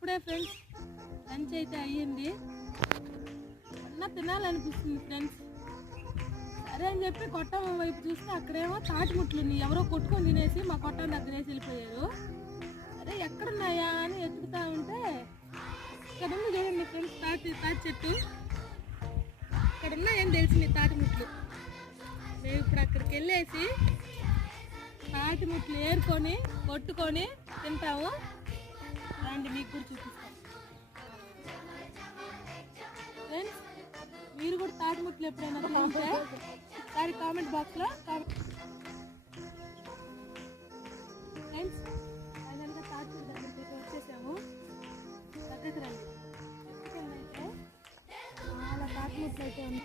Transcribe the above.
ఇప్పుడే friends lunch అయితే అయ్యింది. అన్న తినాలనిపిస్తుంది ఫ్రెండ్స్. సరే అని చెప్పి కొట్టం వైపు చూస్తే అక్కడేమో తాటిముట్లు ఉన్నాయి. ఎవరో కొట్టుకొని తినేసి మా కొట్టం దగ్గరేసి వెళ్ళిపోయారు. సరే ఎక్కడున్నాయా అని ఎత్తుకుతా ఉంటే ఇక్కడ ఉంది చూడండి ఫ్రెండ్స్, తాటి చెట్టు. ఇక్కడ ఉన్నాయని తెలిసింది తాటిముట్లు. మేము ఇప్పుడు అక్కడికి వెళ్ళేసి తాటిముట్లు ఏరుకొని కొట్టుకొని తింటాము. రండి మీకు కూడా చూపిస్తాం ఫ్రెండ్స్. మీరు కూడా తాటిముట్లు ఎప్పుడైనా తింటే ఒకసారి కామెంట్ బాక్స్లో ఫ్రెండ్స్. ఫైనల్గా తాటిముట్ల దగ్గరికి వచ్చేసాము. దగ్గరికి రండి. అయితే చాలా తాటిముట్లు అయితే ఉంది.